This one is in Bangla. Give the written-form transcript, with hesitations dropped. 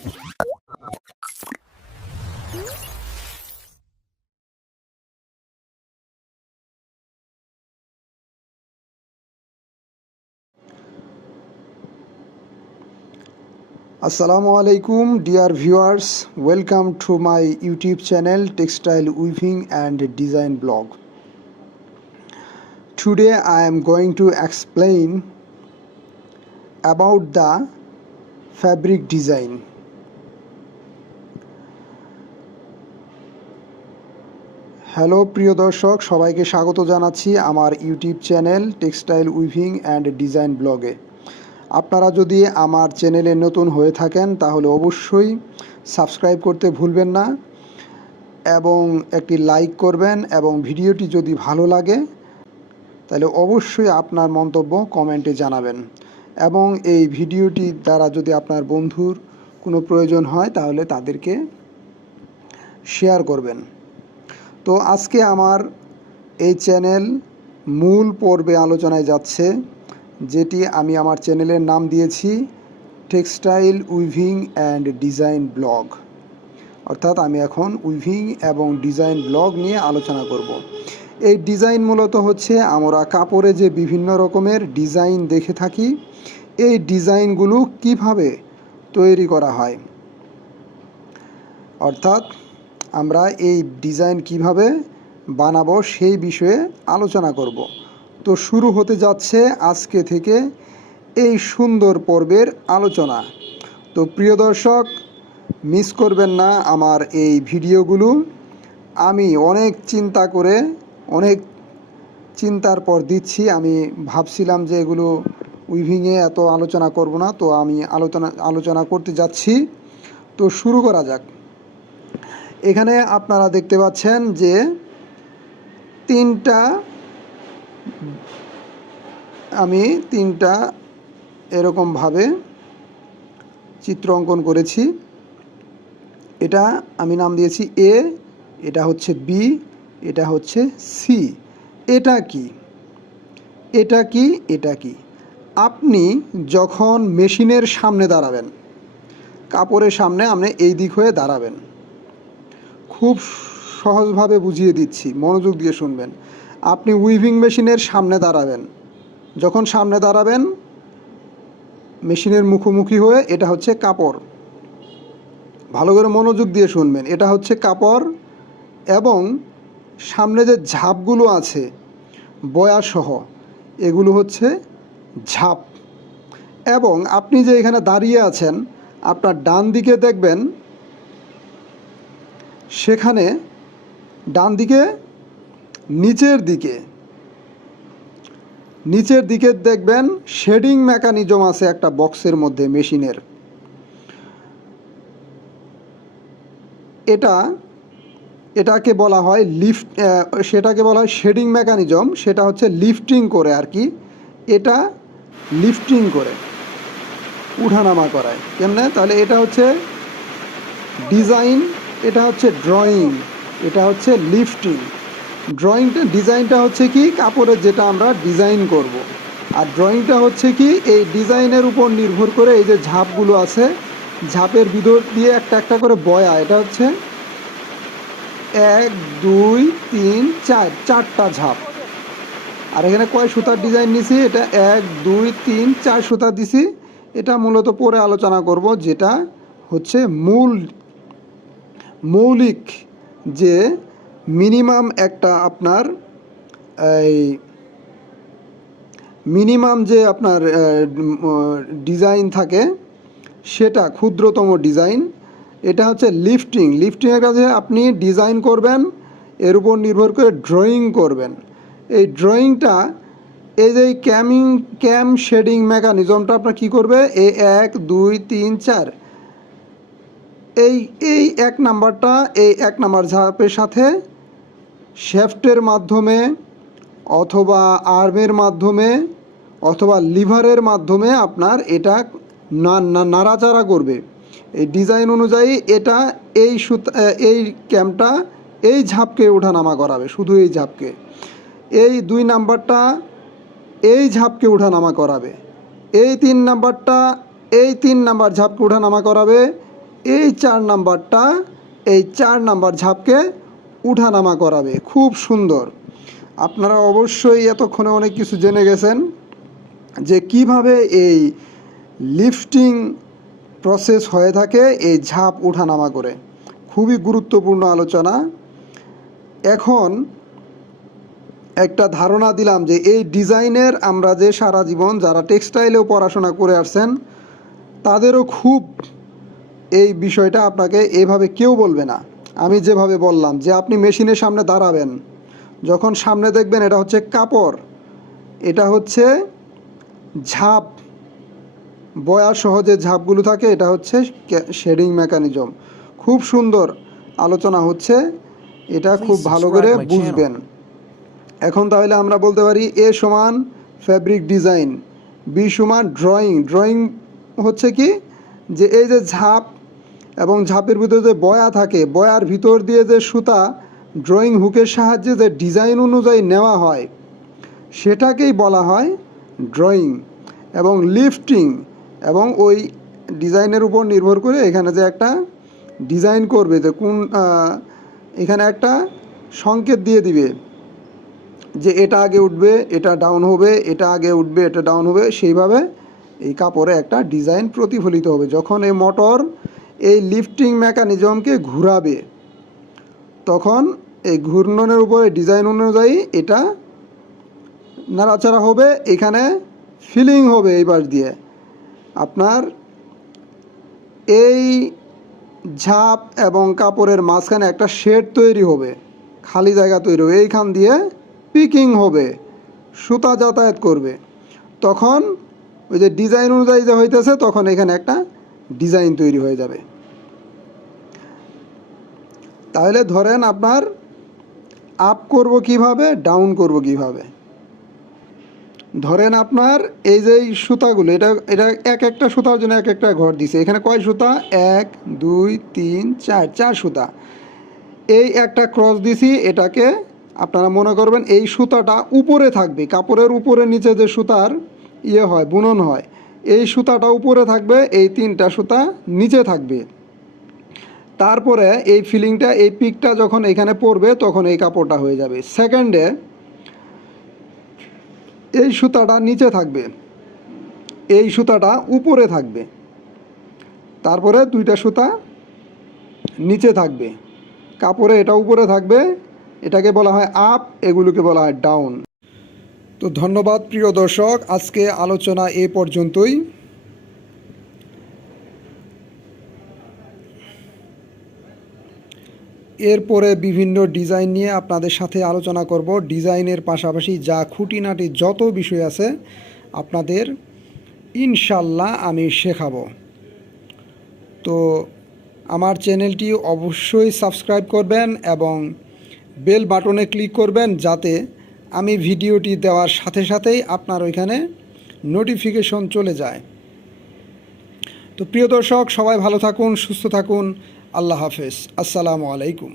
Assalamu alaikum, dear viewers. Welcome to my YouTube channel Textile Weaving and Design Blog. Today I am going to explain about the fabric design. Hello প্রিয় দর্শক, সবাইকে স্বাগত জানাচ্ছি আমার YouTube channel textile weaving and design ব্লগে। আপনারা যদি আমার চ্যানেলে নতুন হয়ে থাকেন তাহলে অবশ্যই সাবস্ক্রাইব করতে ভুলবেন না এবং একটি লাইক করবেন, এবং ভিডিওটি যদি ভালো লাগে তাহলে অবশ্যই আপনার মন্তব্য কমেন্টে জানাবেন, এবং এই ভিডিওটি দ্বারা যদি আপনার বন্ধুর কোনো প্রয়োজন হয় তাহলে তাদেরকে শেয়ার করবেন। তো আজকে আমার এই চ্যানেল মূল পর্বে আলোচনায় যাচ্ছে, যেটি আমি আমার চ্যানেলের নাম দিয়েছি textile weaving and design blog. অর্থাৎ আমি এখন উইভিং এবং ডিজাইন ব্লগ নিয়ে আলোচনা করব। এই ডিজাইন মূলত হচ্ছে আমরা কাপড়ে যে বিভিন্ন রকমের ডিজাইন দেখে থাকি, এই ডিজাইনগুলো কিভাবে তৈরি করা হয়, অর্থাৎ আমরা এই ডিজাইন কিভাবে বানাবো সেই বিষয়ে আলোচনা করব। তো শুরু হতে যাচ্ছে আজকে থেকে এই সুন্দর পর্বের আলোচনা। তো প্রিয় দর্শক, মিস করবেন না আমার এই ভিডিওগুলো। আমি অনেক চিন্তার পর দিচ্ছি। আমি ভাবছিলাম যে এগুলো উইভিংয়ে এত আলোচনা করব না, তো আমি আলোচনা করতে যাচ্ছি। তো শুরু করা যাক। এখানে আপনারা দেখতে পাচ্ছেন যে তিনটা এরকমভাবে চিত্র অঙ্কন করেছি। এটা আমি নাম দিয়েছি এ, এটা হচ্ছে বি, এটা হচ্ছে সি। এটা কি? আপনি যখন মেশিনের সামনে দাঁড়াবেন, কাপড়ের সামনে আপনি এই দিক হয়ে দাঁড়াবেন। খুব সহজভাবে বুঝিয়ে দিচ্ছি, মনোযোগ দিয়ে শুনবেন। আপনি উইভিং মেশিনের সামনে দাঁড়াবেন। যখন সামনে দাঁড়াবেন মেশিনের মুখোমুখি হয়ে, এটা হচ্ছে কাপড়। ভালো করে মনোযোগ দিয়ে শুনবেন। এটা হচ্ছে কাপড়, এবং সামনে যে ঝাপগুলো আছে বয়াসহ, এগুলো হচ্ছে ঝাপ। এবং আপনি যে এখানে দাঁড়িয়ে আছেন, আপনার ডান দিকে দেখবেন, সেখানে ডান দিকে নিচের দিকে দেখবেন শেডিং মেকানিজম আছে একটা বক্সের মধ্যে মেশিনের। এটাকে বলা হয় সেটাকে বলা হয় শেডিং মেকানিজম। সেটা হচ্ছে লিফটিং করে আর কি। এটা লিফটিং করে উঠানামা করায়। কেমনে? তাহলে এটা হচ্ছে ডিজাইন, এটা হচ্ছে ড্রয়িং, এটা হচ্ছে লিফটিং। ডিজাইনটা হচ্ছে কি কাপড়ের যেটা আমরা ডিজাইন করব, আর ড্রয়িংটা হচ্ছে কি এই ডিজাইনের উপর নির্ভর করে এই যে ঝাপগুলো আছে, ঝাপের ভিতর দিয়ে একটা একটা করে বয়া। এটা হচ্ছে 1 2 3 4, চারটা ঝাপ। আর এখানে কয় সুতার ডিজাইন নিছি? এটা 1 2 3 4 সুতা দিছি। এটা মূলত পরে আলোচনা করব, যেটা হচ্ছে মৌলিক যে মিনিমাম একটা আপনার যে আপনার ডিজাইন থাকে, সেটা ক্ষুদ্রতম ডিজাইন। এটা হচ্ছে লিফটিংয়ের কাছে আপনি ডিজাইন করবেন, এর উপর নির্ভর করে ড্রয়িং করবেন। এই ড্রয়িংটা, এই যে ক্যাম শেডিং মেকানিজমটা আপনার কী করবে? এই 1 2 3 4, এই 1 নাম্বার ঝাপের সাথে শ্যাফটের মাধ্যমে অথবা আর্মের মাধ্যমে অথবা লিভারের মাধ্যমে আপনার এটা নাড়াচাড়া করবে। এই ডিজাইন অনুযায়ী এটা এই ক্যামটা এই ঝাপকে ওঠানামা করাবে, শুধু এই ঝাপকে। এই 2 নাম্বারটা এই ঝাপকে ওঠানামা করাবে। এই 3 নাম্বার ঝাপকে ওঠানামা করাবে। এই 4 নাম্বারটা, এই 4 নাম্বার ঝাপকে উঠানামা করাবে। খুব সুন্দর। আপনারা অবশ্যই এতক্ষণে অনেক কিছু জেনে গেছেন যে কিভাবে এই লিফটিং প্রসেস হয়ে থাকে এই ঝাপ উঠানামা করে। খুবই গুরুত্বপূর্ণ আলোচনা। এখন একটা ধারণা দিলাম যে এই ডিজাইনের আমরা যে সারা জীবন যারা টেক্সটাইলেও পড়াশোনা করে আসছেন তাদেরও খুব এই বিষয়টা আপনাকে এভাবে কেউ বলবে না। আমি যেভাবে বললাম যে আপনি মেশিনের সামনে দাঁড়াবেন, যখন সামনে দেখবেন এটা হচ্ছে কাপড়, এটা হচ্ছে ঝাপ, বয়া সহজে ঝাপগুলো থাকে, এটা হচ্ছে শেডিং মেকানিজম। খুব সুন্দর আলোচনা হচ্ছে, এটা খুব ভালো করে বুঝবেন। এখন তাহলে আমরা বলতে পারি এ সমান ফ্যাব্রিক ডিজাইন, বি সমান ড্রয়িং। ড্রয়িং হচ্ছে কি, যে এই যে ঝাপ এবং ঝাপের ভিতরে যে বয়া থাকে, বয়ার ভিতর দিয়ে যে সুতা ড্রয়িং হুকের সাহায্যে যে ডিজাইন অনুযায়ী নেওয়া হয় সেটাকেই বলা হয় ড্রয়িং। এবং লিফটিং, এবং ওই ডিজাইনের উপর নির্ভর করে এখানে যে একটা ডিজাইন করবে, যে কোন এখানে একটা সংকেত দিয়ে দিবে যে এটা আগে উঠবে, এটা ডাউন হবে, এটা আগে উঠবে, এটা ডাউন হবে, সেইভাবে এই কাপড়ে একটা ডিজাইন প্রতিফলিত হবে। যখন এই মোটর এই লিফটিং মেকানিজমকে ঘুরাবে তখন এই ঘূর্ণনের উপরে ডিজাইন অনুযায়ী এটা নাড়াচাড়া হবে, এখানে ফিলিং হবে এই পাশ দিয়ে। আপনার এই ঝাপ এবং কাপড়ের মাঝখানে একটা শেড তৈরি হবে, খালি জায়গা তৈরি হবে, এইখান দিয়ে পিকিং হবে, সুতা যাতায়াত করবে। তখন ওই যে ডিজাইন অনুযায়ী যে হইতেছে তখন এখানে একটা ডিজাইন তৈরি হয়ে যাবে। তাহলে ধরেন আপনার আপ করব কিভাবে, ডাউন করব কিভাবে। ধরেন আপনার এই যে সুতাগুলো, এটা এটা এক একটা সুতার জন্য এক একটা ঘর দিছে। এখানে কয় সুতা, 1 2 3 4, 4 সুতা। এই একটা ক্রস দিছি, এটাকে আপনারা মনে করবেন এই সুতাটা উপরে থাকবে, কাপড়ের উপরে নিচে যে সুতার হয়, বুনন হয়, এই সুতাটা উপরে থাকবে, এই 3টা সুতা নিচে থাকবে। তারপরে এই ফিলিংটা, এই পিকটা যখন এখানে পড়বে তখন এই কাপড়টা হয়ে যাবে। সেকেন্ডে এই সুতাটা নিচে থাকবে, এই সুতাটা উপরে থাকবে, তারপরে 2টা সুতা নিচে থাকবে, কাপড়ে এটা উপরে থাকবে, এটাকে বলা হয় আপ, এগুলোকে বলা হয় ডাউন। তো ধন্যবাদ প্রিয় দর্শক, আজকে আলোচনা এ পর্যন্তই। এরপরে বিভিন্ন ডিজাইন নিয়ে আপনাদের সাথে আলোচনা করব। ডিজাইনের পাশাপাশি যা খুঁটিনাটি যত বিষয় আছে আপনাদের ইনশাল্লাহ আমি শেখাবো। তো আমার চ্যানেলটি অবশ্যই সাবস্ক্রাইব করবেন এবং বেল বাটনে ক্লিক করবেন, যাতে আমি ভিডিওটি দেওয়ার সাথে সাথেই আপনার ওইখানে নোটিফিকেশন চলে যায়। তো প্রিয় দর্শক, সবাই ভালো থাকুন, সুস্থ থাকুন। আল্লাহ হাফেজ। আসসালামু আলাইকুম।